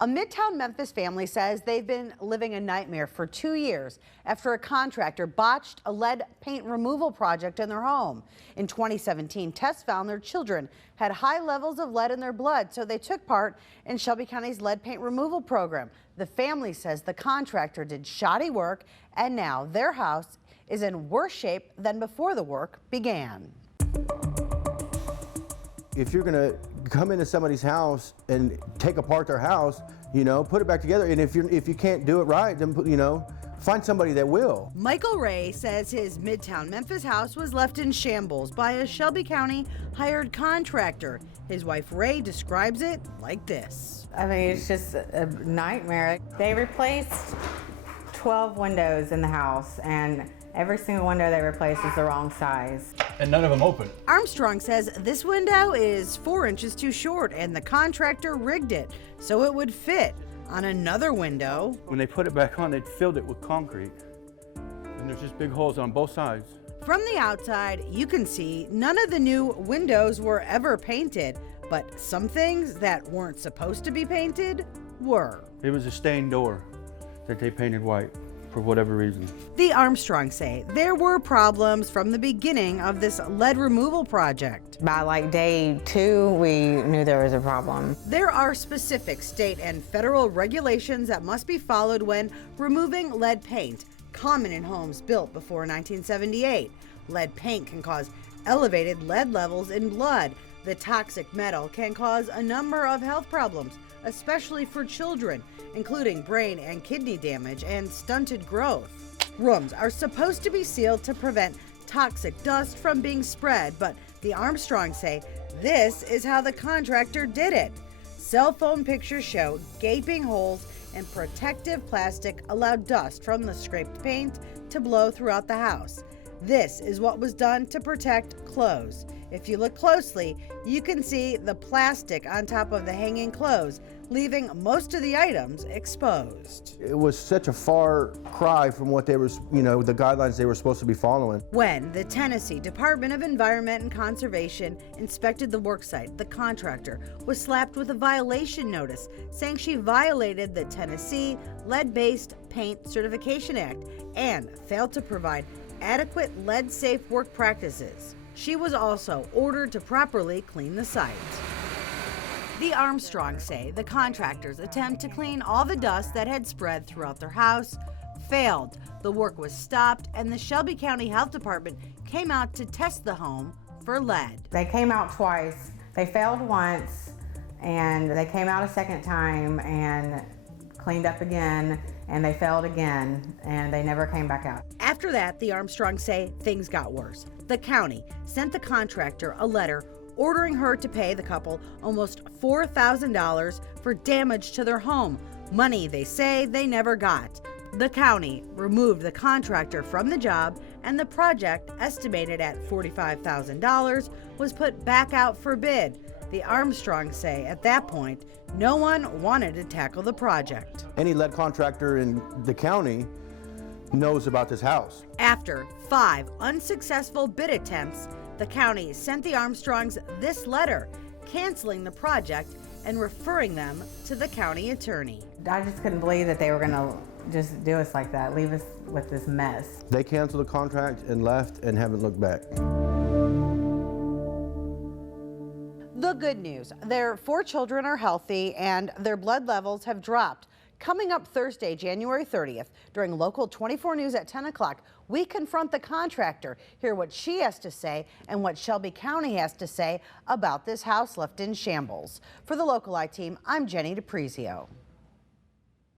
A Midtown Memphis family says they've been living a nightmare for 2 years after a contractor botched a lead paint removal project in their home. In 2017, tests found their children had high levels of lead in their blood, so they took part in Shelby County's lead paint removal program. The family says the contractor did shoddy work, and now their house is in worse shape than before the work began. If you're gonna come into somebody's house and take apart their house, put it back together. And if you can't do it right, then find somebody that will. Michael Ray says his Midtown Memphis house was left in shambles by a Shelby County hired contractor. His wife Ray describes it like this. I mean, it's just a nightmare. They replaced 12 windows in the house, and every single window they replaced is the wrong size. And none of them open. Armstrong says this window is 4 inches too short, and the contractor rigged it so it would fit on another window. When they put it back on, they filled it with concrete. And there's just big holes on both sides. From the outside, you can see none of the new windows were ever painted, but some things that weren't supposed to be painted were. It was a stained door that they painted white for whatever reason. The Armstrongs say there were problems from the beginning of this lead removal project. By like day 2, we knew there was a problem. There are specific state and federal regulations that must be followed when removing lead paint, common in homes built before 1978. Lead paint can cause elevated lead levels in blood. The toxic metal can cause a number of health problems, especially for children, including brain and kidney damage and stunted growth. Rooms are supposed to be sealed to prevent toxic dust from being spread, but the Armstrongs say this is how the contractor did it. Cell phone pictures show gaping holes and protective plastic allowed dust from the scraped paint to blow throughout the house. This is what was done to protect clothes. If you look closely, you can see the plastic on top of the hanging clothes, leaving most of the items exposed. It was such a far cry from what they were, the guidelines they were supposed to be following. When the Tennessee Department of Environment and Conservation inspected the worksite, the contractor was slapped with a violation notice saying she violated the Tennessee Lead-Based Paint Certification Act and failed to provide adequate lead-safe work practices. She was also ordered to properly clean the site. The Armstrongs say the contractor's attempt to clean all the dust that had spread throughout their house failed. The work was stopped, and the Shelby County Health Department came out to test the home for lead. They came out twice. They failed once, and they came out a second time and cleaned up again, and they failed again, and they never came back out. After that, the Armstrongs say things got worse. The county sent the contractor a letter ordering her to pay the couple almost $4,000 for damage to their home, money they say they never got. The county removed the contractor from the job, and the project, estimated at $45,000, was put back out for bid. The Armstrongs say at that point, no one wanted to tackle the project. Any lead contractor in the county knows about this house. After 5 unsuccessful bid attempts, the county sent the Armstrongs this letter, canceling the project and referring them to the county attorney. I just couldn't believe that they were gonna just do us like that, leave us with this mess. They canceled the contract and left and haven't looked back. The good news, their 4 children are healthy and their blood levels have dropped. Coming up Thursday, January 30th, during Local 24 News at 10 o'clock, we confront the contractor, hear what she has to say and what Shelby County has to say about this house left in shambles. For the Local Eye team, I'm Jenny DePrizio.